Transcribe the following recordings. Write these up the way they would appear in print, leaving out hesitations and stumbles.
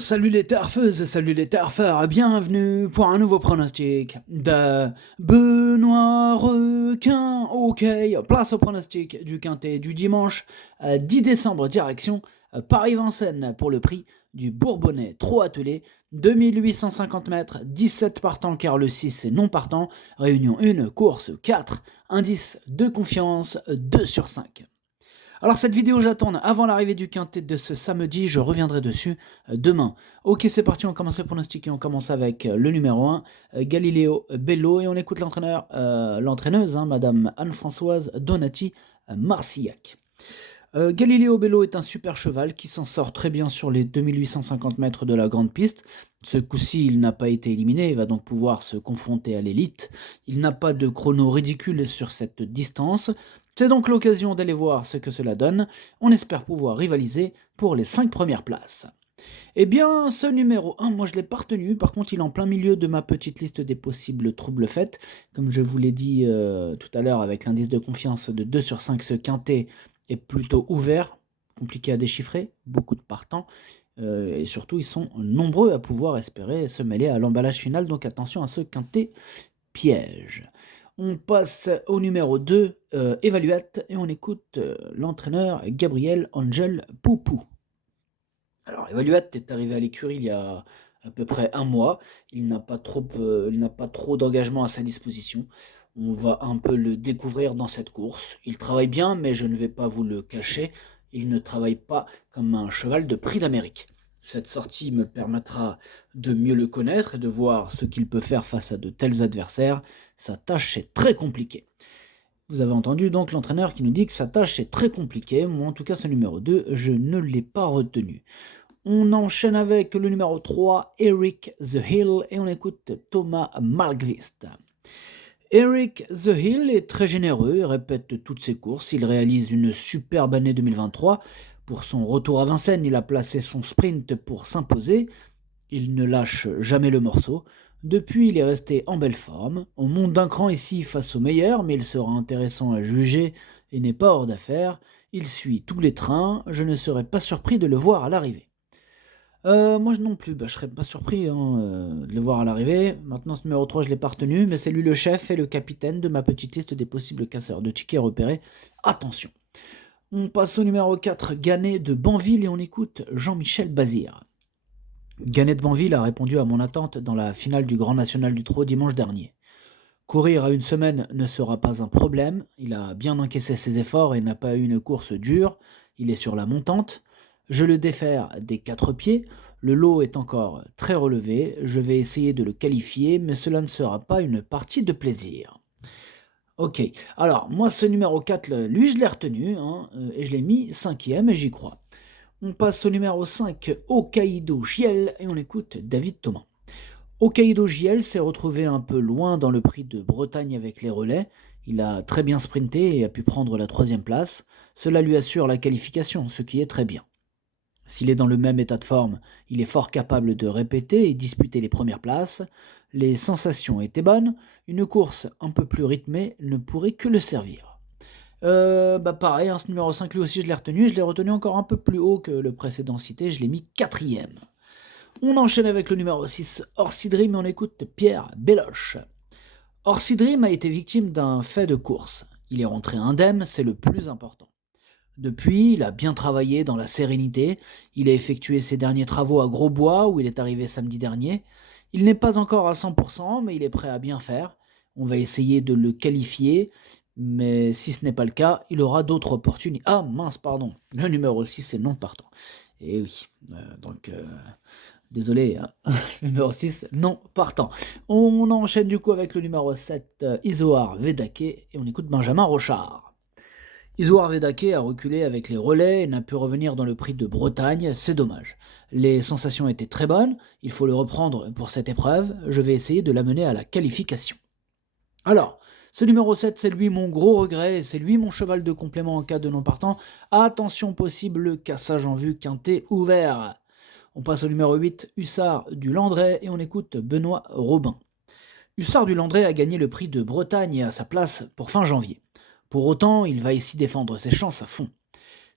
Salut les turfeuses, salut les turfeurs, bienvenue pour un nouveau pronostic de Benoît Requin. Ok, place au pronostic du quintet du dimanche 10 décembre, direction Paris-Vincennes pour le prix du Bourbonnais. Trop attelé, 2850 mètres, 17 partants car le 6 est non partant. Réunion 1, course 4, indice de confiance 2 sur 5. Alors cette vidéo j'attends avant l'arrivée du quintet de ce samedi, je reviendrai dessus demain. Ok, c'est parti, on commence le pronostic et on commence avec le numéro 1, Galileo Bello, et on écoute l'entraîneuse, Madame Anne-Françoise Donati Marcillac. Galileo Bello est un super cheval qui s'en sort très bien sur les 2850 mètres de la grande piste. Ce coup-ci, il n'a pas été éliminé, il va donc pouvoir se confronter à l'élite. Il n'a pas de chrono ridicule sur cette distance. C'est donc l'occasion d'aller voir ce que cela donne. On espère pouvoir rivaliser pour les 5 premières places. Eh bien, ce numéro 1, moi je l'ai pas retenu, par contre il est en plein milieu de ma petite liste des possibles troubles faits. Comme je vous l'ai dit tout à l'heure avec l'indice de confiance de 2 sur 5, ce quintet est plutôt ouvert, compliqué à déchiffrer, beaucoup de partants, et surtout ils sont nombreux à pouvoir espérer se mêler à l'emballage final, donc attention à ce quintet piège. On passe au numéro 2, Evaluate, et on écoute l'entraîneur Gabriel Angel Poupou. Alors, Evaluate est arrivé à l'écurie il y a à peu près un mois. Il n'a pas trop d'engagement à sa disposition. On va un peu le découvrir dans cette course. Il travaille bien, mais je ne vais pas vous le cacher, il ne travaille pas comme un cheval de prix d'Amérique. Cette sortie me permettra de mieux le connaître et de voir ce qu'il peut faire face à de tels adversaires. Sa tâche est très compliquée. Vous avez entendu donc l'entraîneur qui nous dit que sa tâche est très compliquée. Moi, en tout cas, ce numéro 2, je ne l'ai pas retenu. On enchaîne avec le numéro 3, Eric The Hill, et on écoute Thomas Malmqvist. Eric The Hill est très généreux, il répète toutes ses courses, il réalise une superbe année 2023. Pour son retour à Vincennes, il a placé son sprint pour s'imposer. Il ne lâche jamais le morceau. Depuis, il est resté en belle forme. On monte d'un cran ici face aux meilleurs, mais il sera intéressant à juger et n'est pas hors d'affaire. Il suit tous les trains, je ne serais pas surpris de le voir à l'arrivée. Moi non plus, je serais pas surpris de le voir à l'arrivée. Maintenant, ce numéro 3, je l'ai pas retenu, mais c'est lui le chef et le capitaine de ma petite liste des possibles casseurs de tickets repérés. Attention. On passe au numéro 4, Gannet de Banville, et on écoute Jean-Michel Bazir. Gannet de Banville a répondu à mon attente dans la finale du Grand National du Trot dimanche dernier. Courir à une semaine ne sera pas un problème, il a bien encaissé ses efforts et n'a pas eu une course dure, il est sur la montante. Je le défère des 4 pieds, le lot est encore très relevé, je vais essayer de le qualifier, mais cela ne sera pas une partie de plaisir. Ok, alors moi ce numéro 4, lui je l'ai retenu, et je l'ai mis 5e et j'y crois. On passe au numéro 5, Hokkaido Giel, et on écoute David Thomas. Hokkaido Giel s'est retrouvé un peu loin dans le prix de Bretagne avec les relais. Il a très bien sprinté et a pu prendre la 3e place. Cela lui assure la qualification, ce qui est très bien. S'il est dans le même état de forme, il est fort capable de répéter et disputer les premières places. Les sensations étaient bonnes, une course un peu plus rythmée ne pourrait que le servir. Pareil, ce numéro 5 lui aussi je l'ai retenu encore un peu plus haut que le précédent cité, je l'ai mis 4e. On enchaîne avec le numéro 6, Orsi Dream, et on écoute Pierre Belloche. Orsi Dream a été victime d'un fait de course. Il est rentré indemne, c'est le plus important. Depuis, il a bien travaillé dans la sérénité, il a effectué ses derniers travaux à Grosbois où il est arrivé samedi dernier. Il n'est pas encore à 100%, mais il est prêt à bien faire. On va essayer de le qualifier, mais si ce n'est pas le cas, il aura d'autres opportunités. Ah mince, pardon, le numéro 6 est non partant. Et oui, désolé, numéro 6, non partant. On enchaîne du coup avec le numéro 7, Isoar Vedake, et on écoute Benjamin Rochard. Isoar Vedake a reculé avec les relais et n'a pu revenir dans le prix de Bretagne, c'est dommage. Les sensations étaient très bonnes, il faut le reprendre pour cette épreuve, je vais essayer de l'amener à la qualification. Alors, ce numéro 7, c'est lui mon gros regret, et c'est lui mon cheval de complément en cas de non partant. Attention possible, cassage en vue, quintet ouvert. On passe au numéro 8, Hussard du Landré, et on écoute Benoît Robin. Hussard du Landré a gagné le prix de Bretagne et a sa place pour fin janvier. Pour autant, il va ici défendre ses chances à fond.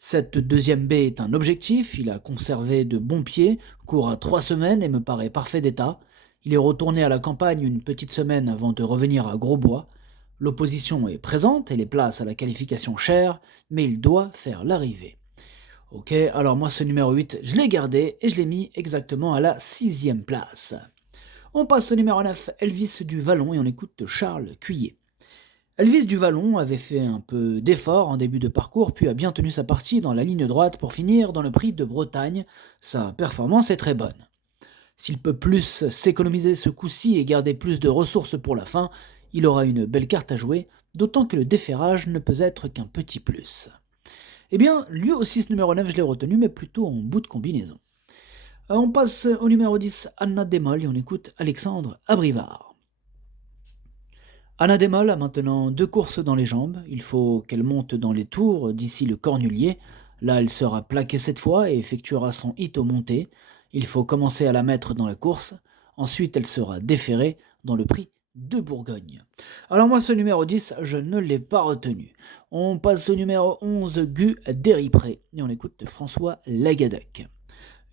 Cette deuxième baie est un objectif, il a conservé de bons pieds, court à 3 semaines et me paraît parfait d'état. Il est retourné à la campagne une petite semaine avant de revenir à Grosbois. L'opposition est présente et les places à la qualification chères, mais il doit faire l'arrivée. Ok, alors moi ce numéro 8, je l'ai gardé et je l'ai mis exactement à la 6e place. On passe au numéro 9, Elvis du Vallon, et on écoute Charles Cuillet. Elvis du Vallon avait fait un peu d'effort en début de parcours, puis a bien tenu sa partie dans la ligne droite pour finir dans le prix de Bretagne. Sa performance est très bonne. S'il peut plus s'économiser ce coup-ci et garder plus de ressources pour la fin, il aura une belle carte à jouer, d'autant que le déferrage ne peut être qu'un petit plus. Eh bien, lui aussi ce numéro 9, je l'ai retenu, mais plutôt en bout de combinaison. On passe au numéro 10, Anna Démol, et on écoute Alexandre Abrivard. Anna Démol a maintenant 2 courses dans les jambes, il faut qu'elle monte dans les tours d'ici le Cornulier. Là, elle sera plaquée cette fois et effectuera son hit au monté. Il faut commencer à la mettre dans la course, ensuite elle sera déférée dans le prix de Bourgogne. Alors moi ce numéro 10, je ne l'ai pas retenu. On passe au numéro 11, Gu Déripré, et on écoute François Lagadec.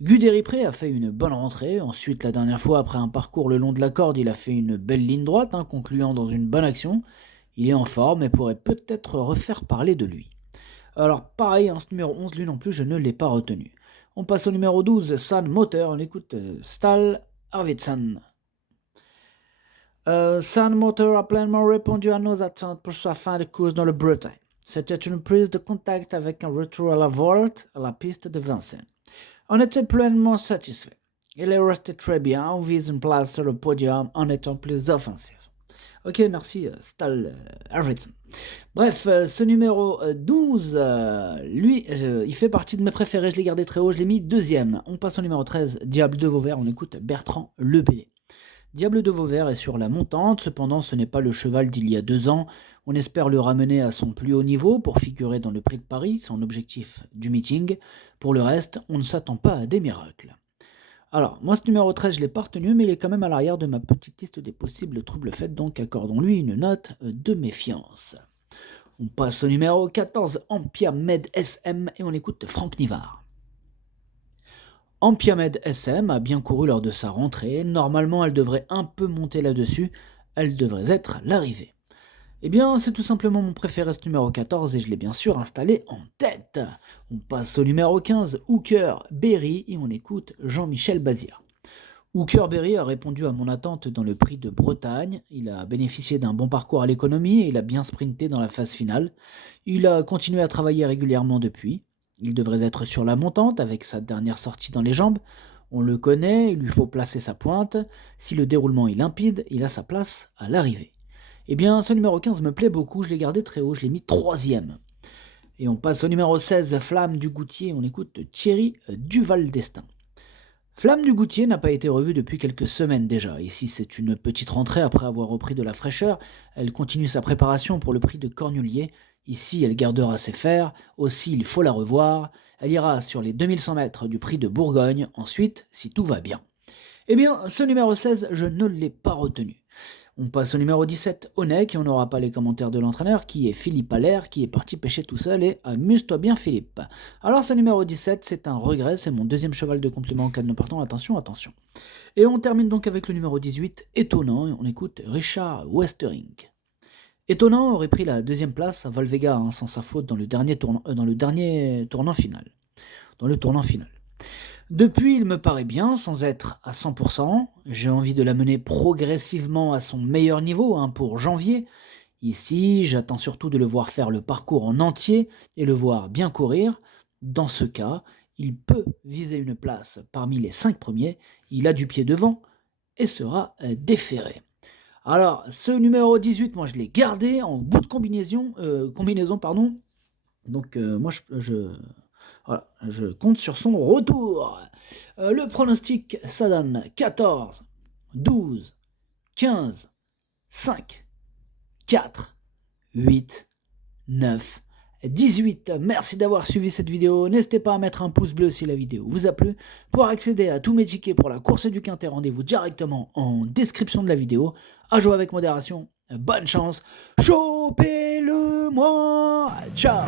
Gu Déripré a fait une bonne rentrée, ensuite la dernière fois après un parcours le long de la corde, il a fait une belle ligne droite, concluant dans une bonne action. Il est en forme et pourrait peut-être refaire parler de lui. Alors pareil, ce numéro 11, lui non plus, je ne l'ai pas retenu. On passe au numéro 12, San Motor, on écoute Stal Arvidsson. San Motor a pleinement répondu à nos attentes pour sa fin de course dans le Bretagne. C'était une prise de contact avec un retour à la volte à la piste de Vincennes. On était pleinement satisfait. Il est resté très bien, on vise une place sur le podium en étant plus offensif. Ok, merci Stal Arvidsson. Bref, ce numéro 12, lui, il fait partie de mes préférés, je l'ai gardé très haut, je l'ai mis 2e. On passe au numéro 13, Diable de Vauvert, on écoute Bertrand Lebellé. Diable de Vauvert est sur la montante, cependant ce n'est pas le cheval d'il y a 2 ans. On espère le ramener à son plus haut niveau pour figurer dans le Prix de Paris, son objectif du meeting. Pour le reste, on ne s'attend pas à des miracles. Alors, moi ce numéro 13, je ne l'ai pas retenu, mais il est quand même à l'arrière de ma petite liste des possibles troubles faits, donc accordons-lui une note de méfiance. On passe au numéro 14, Ampiamed SM, et on écoute Franck Nivard. Ampiamed SM a bien couru lors de sa rentrée, normalement elle devrait un peu monter là-dessus, elle devrait être l'arrivée. Eh bien, c'est tout simplement mon préféré ce numéro 14 et je l'ai bien sûr installé en tête. On passe au numéro 15, Hooker Berry, et on écoute Jean-Michel Bazir. Hooker Berry a répondu à mon attente dans le prix de Bretagne, il a bénéficié d'un bon parcours à l'économie et il a bien sprinté dans la phase finale. Il a continué à travailler régulièrement depuis. Il devrait être sur la montante avec sa dernière sortie dans les jambes. On le connaît, il lui faut placer sa pointe. Si le déroulement est limpide, il a sa place à l'arrivée. Eh bien, ce numéro 15 me plaît beaucoup, je l'ai gardé très haut, je l'ai mis 3e. Et on passe au numéro 16, Flamme du Goutier, on écoute Thierry Duval d'Estaing. Flamme du Goutier n'a pas été revue depuis quelques semaines déjà. Ici, c'est une petite rentrée après avoir repris de la fraîcheur. Elle continue sa préparation pour le prix de Cornulier. Ici, elle gardera ses fers. Aussi, il faut la revoir. Elle ira sur les 2100 mètres du prix de Bourgogne. Ensuite, si tout va bien. Eh bien, ce numéro 16, je ne l'ai pas retenu. On passe au numéro 17, Onek, et on n'aura pas les commentaires de l'entraîneur, qui est Philippe Allaire, qui est parti pêcher tout seul, et amuse-toi bien Philippe. Alors ce numéro 17, c'est un regret, c'est mon 2e cheval de complément en cas de ne partant, attention. Et on termine donc avec le numéro 18, Étonnant, et on écoute Richard Westering. Étonnant aurait pris la 2e place à Valvega, sans sa faute dans le tournant final. Depuis, il me paraît bien, sans être à 100%. J'ai envie de l'amener progressivement à son meilleur niveau pour janvier. Ici, j'attends surtout de le voir faire le parcours en entier et le voir bien courir. Dans ce cas, il peut viser une place parmi les 5 premiers. Il a du pied devant et sera déféré. Alors, ce numéro 18, moi je l'ai gardé en bout de combinaison. Donc, moi je compte sur son retour. Le pronostic, ça donne 14, 12, 15, 5, 4, 8, 9, 18. Merci d'avoir suivi cette vidéo. N'hésitez pas à mettre un pouce bleu si la vidéo vous a plu. Pour accéder à tous mes tickets pour la course du Quintet, rendez-vous directement en description de la vidéo. À jouer avec modération. Bonne chance. Chopez-le-moi. Ciao.